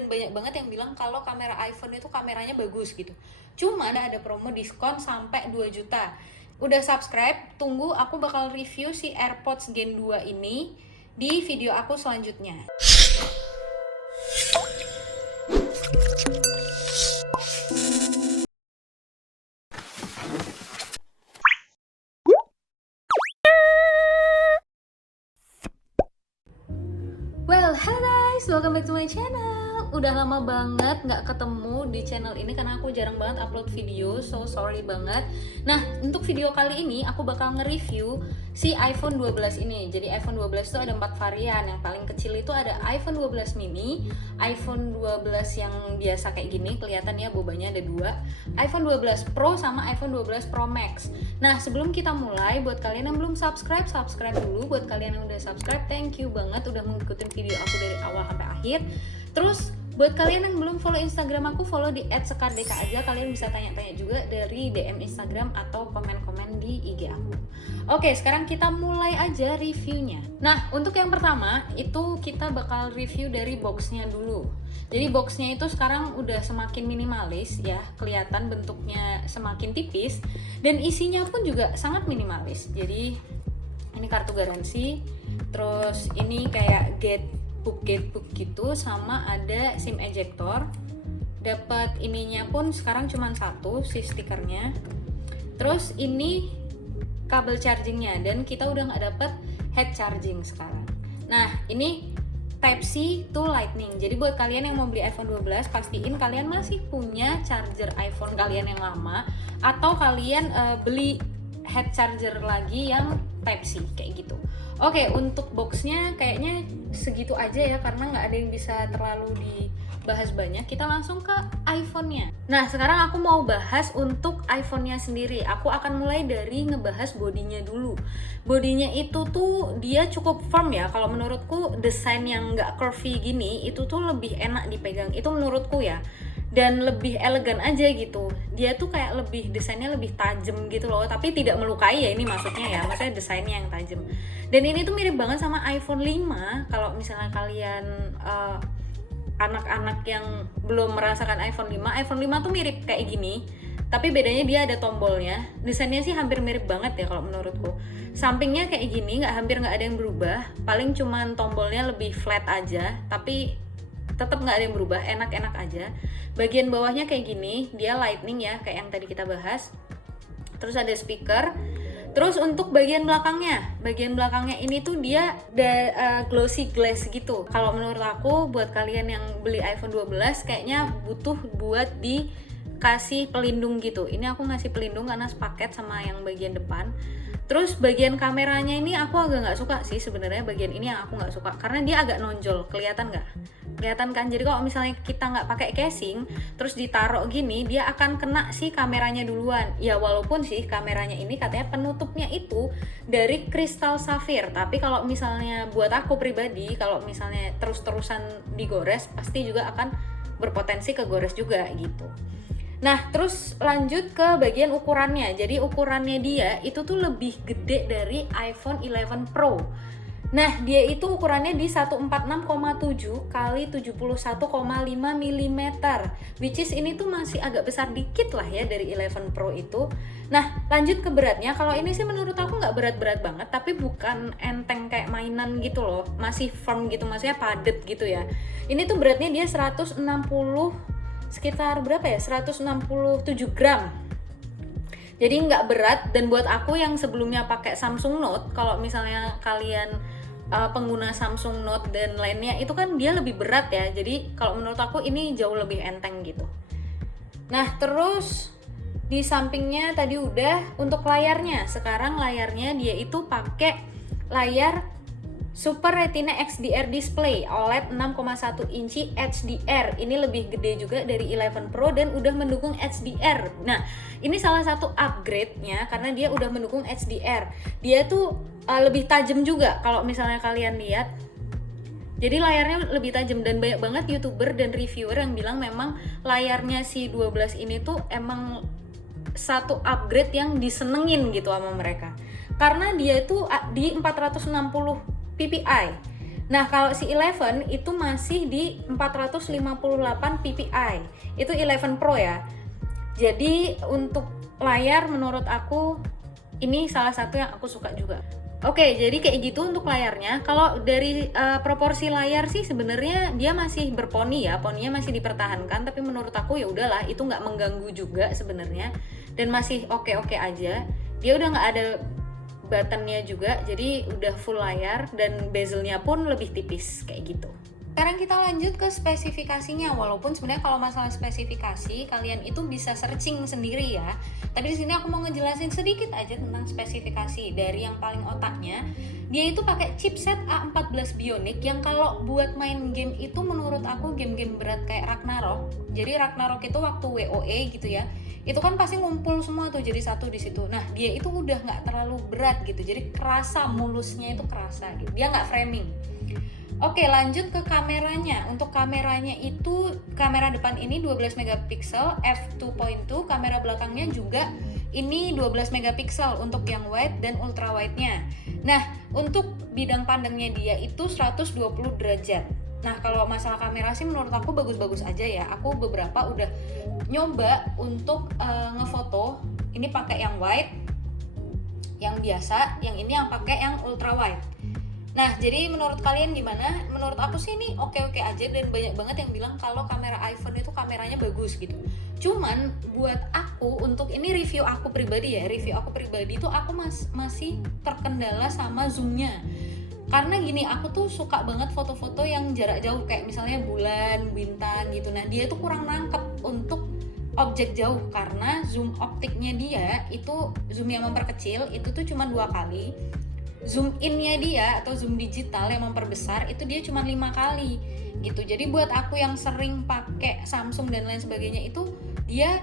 dan banyak banget yang bilang kalau kamera iPhone itu kameranya bagus gitu. Cuma ada promo diskon sampai 2 juta. Udah subscribe, tunggu aku bakal review si AirPods Gen 2 ini di video aku selanjutnya. Well, hello guys, welcome back to my channel. Udah lama banget nggak ketemu di channel ini karena aku jarang banget upload video, so sorry banget. Nah, untuk video kali ini aku bakal nge-review si iPhone 12 ini. Jadi iPhone 12 itu ada 4 varian. Yang paling kecil itu ada iPhone 12 mini, iPhone 12 yang biasa kayak gini, kelihatan ya bobanya ada 2, iPhone 12 Pro sama iPhone 12 Pro Max. Nah, sebelum kita mulai, buat kalian yang belum subscribe, subscribe dulu. Buat kalian yang udah subscribe, thank you banget udah mengikuti video aku dari awal sampai akhir. Terus buat kalian yang belum follow Instagram aku, follow di @sekardeka aja. Kalian bisa tanya-tanya juga dari DM Instagram atau komen-komen di IG aku. Oke, sekarang kita mulai aja reviewnya. Nah, untuk yang pertama itu kita bakal review dari boxnya dulu. Jadi boxnya itu sekarang udah semakin minimalis ya, kelihatan bentuknya semakin tipis dan isinya pun juga sangat minimalis. Jadi ini kartu garansi, terus ini kayak gatebook gitu, sama ada SIM ejector. Dapat ininya pun sekarang cuma satu si stikernya. Terus ini kabel chargingnya dan kita udah nggak dapat head charging sekarang. Nah, ini Type-C to Lightning. Jadi buat kalian yang mau beli iPhone 12, pastiin kalian masih punya charger iPhone kalian yang lama atau kalian beli head charger lagi yang Type-C kayak gitu. Oke, untuk boxnya kayaknya segitu aja ya karena nggak ada yang bisa terlalu dibahas banyak. Kita langsung ke iPhone-nya. Nah, sekarang aku mau bahas untuk iPhone-nya sendiri. Aku akan mulai dari ngebahas bodinya dulu. Bodinya itu tuh dia cukup firm ya. Kalau menurutku desain yang nggak curvy gini itu tuh lebih enak dipegang. Itu menurutku ya. Dan lebih elegan aja gitu. Dia tuh kayak lebih desainnya lebih tajam gitu loh, tapi tidak melukai ya, ini maksudnya ya, maksudnya desainnya yang tajam. Dan ini tuh mirip banget sama iPhone 5. Kalau misalnya kalian anak-anak yang belum merasakan iPhone 5 tuh mirip kayak gini. Tapi bedanya dia ada tombolnya. Desainnya sih hampir mirip banget ya kalau menurutku. Sampingnya kayak gini, hampir nggak ada yang berubah. Paling cuman tombolnya lebih flat aja, tapi tetap nggak ada yang berubah, enak-enak aja. Bagian bawahnya kayak gini, dia lightning ya, kayak yang tadi kita bahas. Terus ada speaker. Terus untuk bagian belakangnya ini tuh dia glossy glass gitu. Kalau menurut aku, buat kalian yang beli iPhone 12 kayaknya butuh buat dikasih pelindung gitu. Ini aku ngasih pelindung karena sepaket sama yang bagian depan. Terus bagian kameranya ini aku agak nggak suka sih sebenarnya, bagian ini yang aku nggak suka karena dia agak nonjol, kelihatan nggak? Kelihatan kan? Jadi kalau misalnya kita nggak pakai casing terus ditaruh gini, dia akan kena si kameranya duluan. Ya walaupun sih kameranya ini katanya penutupnya itu dari kristal safir, tapi kalau misalnya buat aku pribadi, kalau misalnya terus-terusan digores pasti juga akan berpotensi kegores juga gitu. Nah, terus lanjut ke bagian ukurannya. Jadi ukurannya dia itu tuh lebih gede dari iPhone 11 Pro. Nah, dia itu ukurannya di 146,7 kali 71,5 mm, which is ini tuh masih agak besar dikit lah ya dari 11 Pro itu. Nah, lanjut ke beratnya. Kalau ini sih menurut aku nggak berat-berat banget, tapi bukan enteng kayak mainan gitu loh. Masih firm gitu, maksudnya padet gitu ya. Ini tuh beratnya dia 167 gram. Jadi nggak berat, dan buat aku yang sebelumnya pakai Samsung Note, kalau misalnya kalian pengguna Samsung Note dan lainnya itu kan dia lebih berat ya. Jadi kalau menurut aku ini jauh lebih enteng gitu. Nah, terus di sampingnya tadi udah untuk layarnya. Sekarang layarnya dia itu pakai layar Super Retina XDR display OLED 6,1 inci HDR. Ini lebih gede juga dari 11 Pro dan udah mendukung HDR. Nah, ini salah satu upgrade-nya karena dia udah mendukung HDR. Dia tuh lebih tajam juga kalau misalnya kalian lihat. Jadi layarnya lebih tajam dan banyak banget YouTuber dan reviewer yang bilang memang layarnya si 12 ini tuh emang satu upgrade yang disenengin gitu sama mereka. Karena dia itu di 460 ppi. Nah, kalau si 11 itu masih di 458 ppi. Itu 11 Pro ya. Jadi untuk layar menurut aku ini salah satu yang aku suka juga. Oke, jadi kayak gitu untuk layarnya. Kalau dari proporsi layar sih sebenarnya dia masih berponi ya, poninya masih dipertahankan. Tapi menurut aku ya udahlah, itu nggak mengganggu juga sebenarnya, dan masih oke-oke aja. Dia udah nggak ada buttonnya juga, jadi udah full layar dan bezelnya pun lebih tipis kayak gitu. Sekarang kita lanjut ke spesifikasinya. Walaupun sebenarnya kalau masalah spesifikasi kalian itu bisa searching sendiri ya. Tapi di sini aku mau ngejelasin sedikit aja tentang spesifikasi. Dari yang paling otaknya, dia itu pakai chipset A14 Bionic yang kalau buat main game itu menurut aku game-game berat kayak Ragnarok. Jadi Ragnarok itu waktu WoE gitu ya. Itu kan pasti ngumpul semua tuh jadi satu di situ. Nah, dia itu udah nggak terlalu berat gitu. Jadi kerasa mulusnya itu kerasa gitu. Dia nggak framing. Oke, lanjut ke kameranya. Untuk kameranya itu kamera depan ini 12 megapiksel f2.2, kamera belakangnya juga ini 12 megapiksel untuk yang wide dan ultra wide-nya. Nah, untuk bidang pandangnya dia itu 120 derajat. Nah, kalau masalah kamera sih menurut aku bagus-bagus aja ya. Aku beberapa udah nyoba untuk ngefoto. Ini pakai yang wide, yang biasa, yang ini yang pakai yang ultra wide. Nah, jadi menurut kalian gimana? Menurut aku sih ini oke-oke aja, dan banyak banget yang bilang kalau kamera iPhone itu kameranya bagus gitu. Cuman buat aku, untuk ini review aku pribadi ya, itu aku masih terkendala sama zoomnya. Karena gini, aku tuh suka banget foto-foto yang jarak jauh, kayak misalnya bulan, bintang gitu. Nah, dia tuh kurang nangkep untuk objek jauh karena zoom optiknya dia itu, zoom yang memperkecil itu tuh cuma 2 kali. Zoom in-nya dia atau zoom digital yang memperbesar itu dia cuma 5 kali gitu. Jadi buat aku yang sering pakai Samsung dan lain sebagainya itu dia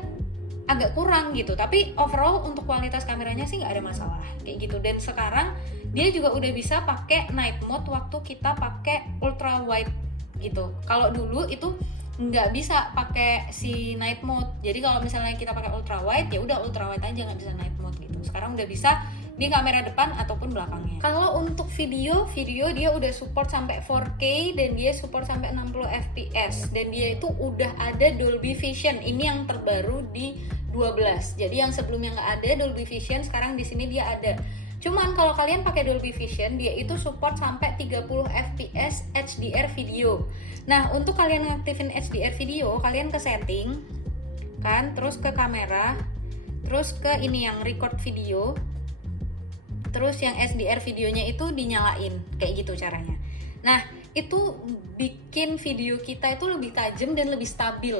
agak kurang gitu. Tapi overall untuk kualitas kameranya sih nggak ada masalah kayak gitu. Dan sekarang dia juga udah bisa pakai night mode waktu kita pakai ultra wide gitu. Kalau dulu itu nggak bisa pakai si night mode. Jadi kalau misalnya kita pakai ultra wide ya udah ultra wide aja, nggak bisa night mode gitu. Sekarang udah bisa di kamera depan ataupun belakangnya. Kalau untuk video dia udah support sampai 4K dan dia support sampai 60 fps, dan dia itu udah ada Dolby Vision. Ini yang terbaru di 12. Jadi yang sebelumnya nggak ada Dolby Vision, sekarang di sini dia ada. Cuman kalau kalian pakai Dolby Vision, dia itu support sampai 30 fps HDR video. Nah, untuk kalian ngaktifin HDR video, kalian ke setting kan, terus ke kamera, terus ke ini yang record video, terus yang HDR videonya itu dinyalain, kayak gitu caranya. Nah, itu bikin video kita itu lebih tajam dan lebih stabil.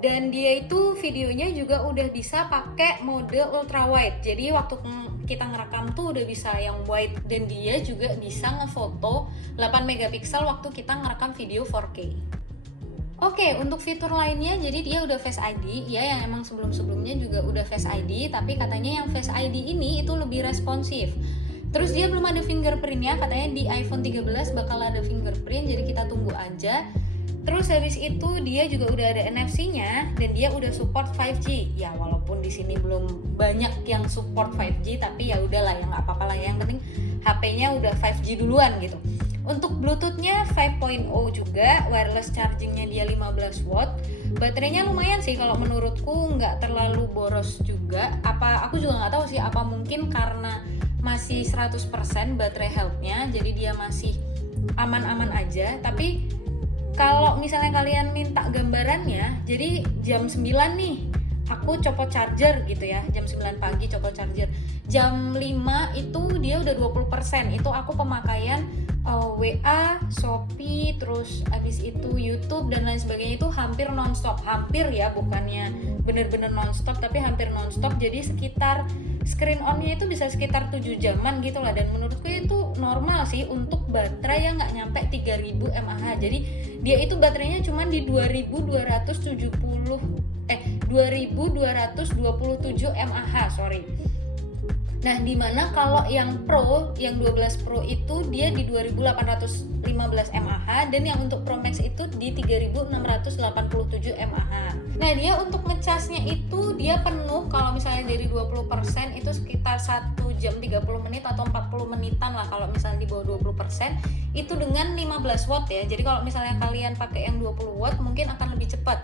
Dan dia itu videonya juga udah bisa pakai mode ultra wide. Jadi waktu kita ngerekam tuh udah bisa yang wide, dan dia juga bisa ngefoto 8 megapiksel waktu kita ngerekam video 4K. Oke, untuk fitur lainnya, jadi dia udah Face ID ya, yang emang sebelum-sebelumnya juga udah Face ID, tapi katanya yang Face ID ini itu lebih responsif. Terus dia belum ada fingerprintnya, katanya di iPhone 13 bakal ada fingerprint, jadi kita tunggu aja. Terus habis itu dia juga udah ada NFC-nya, dan dia udah support 5G. Ya walaupun di sini belum banyak yang support 5G, tapi ya udahlah ya, nggak apa-apa lah ya. Yang penting HP-nya udah 5G duluan gitu. Untuk Bluetooth-nya 5.0 juga, wireless charging-nya dia 15 watt. Baterainya lumayan sih kalau menurutku, nggak terlalu boros juga. Aku juga nggak tahu sih, apa mungkin karena masih 100% baterai health-nya, jadi dia masih aman-aman aja. Tapi kalau misalnya kalian minta gambarannya, jadi jam 9 nih aku copot charger gitu ya, jam 9 pagi copot charger, jam 5 itu dia udah 20%. Itu aku pemakaian WA, Shopee, terus abis itu YouTube dan lain sebagainya itu hampir nonstop. Hampir ya, bukannya bener-bener nonstop, tapi hampir nonstop. Jadi sekitar screen on-nya itu bisa sekitar 7 jaman gitu lah. Dan menurutku itu normal sih untuk baterai yang nggak nyampe 3000 mAh. Jadi dia itu baterainya cuma di 2227 mAh, sorry. Nah, dimana kalau yang Pro, yang 12 Pro itu dia di 2815 mAh, dan yang untuk Pro Max itu di 3687 mAh. Nah, dia untuk ngecasnya itu dia penuh kalau misalnya dari 20% itu sekitar 1 jam 30 menit atau 40 menitan lah kalau misalnya di bawah 20% itu dengan 15 watt ya. Jadi kalau misalnya kalian pakai yang 20 watt mungkin akan lebih cepat.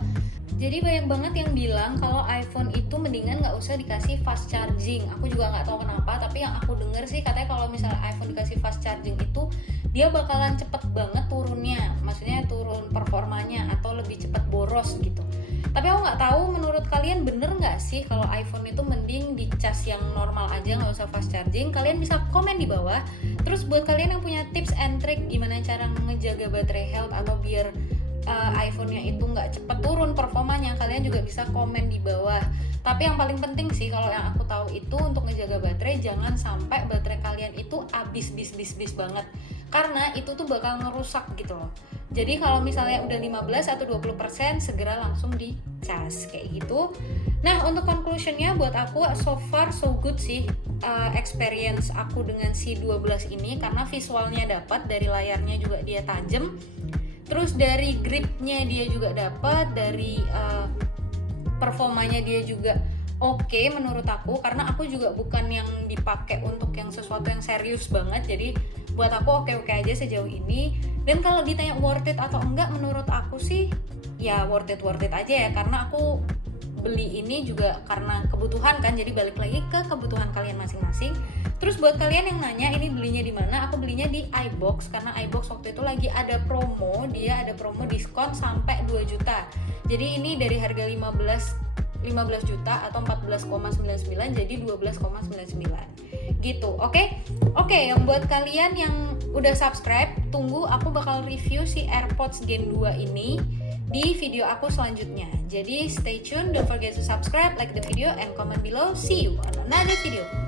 Jadi banyak banget yang bilang kalau iPhone itu mendingan nggak usah dikasih fast charging. Aku juga nggak tahu kenapa, tapi yang aku denger sih katanya kalau misalnya iPhone dikasih fast charging itu dia bakalan cepet banget turunnya, maksudnya turun performanya atau lebih cepet boros gitu. Tapi aku nggak tahu menurut kalian bener nggak sih kalau iPhone itu mending dicas yang normal aja, nggak usah fast charging. Kalian bisa komen di bawah. Terus buat kalian yang punya tips and trick gimana cara ngejaga baterai health atau biar iPhone-nya itu nggak cepet turun performanya, kalian juga bisa komen di bawah. Tapi yang paling penting sih kalau yang aku tahu itu untuk ngejaga baterai, jangan sampai baterai kalian itu habis bis banget, karena itu tuh bakal ngerusak gitu loh. Jadi kalau misalnya udah 15 atau 20% segera langsung dicas kayak gitu. Nah, untuk conclusionnya buat aku so far so good sih experience aku dengan si 12 ini, karena visualnya dapat, dari layarnya juga dia tajam. Terus dari gripnya dia juga dapat, dari performanya dia juga oke menurut aku, karena aku juga bukan yang dipakai untuk yang sesuatu yang serius banget. Jadi buat aku oke-oke aja sejauh ini. Dan kalau ditanya worth it atau enggak, menurut aku sih ya worth it aja ya, karena aku beli ini juga karena kebutuhan kan, jadi balik lagi ke kebutuhan kalian masing-masing. Terus buat kalian yang nanya ini belinya di mana, aku belinya di iBox, karena iBox waktu itu lagi ada promo, dia ada promo diskon sampai 2 juta. Jadi ini dari harga 15 juta atau 14,99 jadi 12,99 gitu. Oke, yang buat kalian yang udah subscribe, tunggu aku bakal review si AirPods Gen 2 ini di video aku selanjutnya. Jadi stay tune, don't forget to subscribe, like the video, and comment below. See you on another video.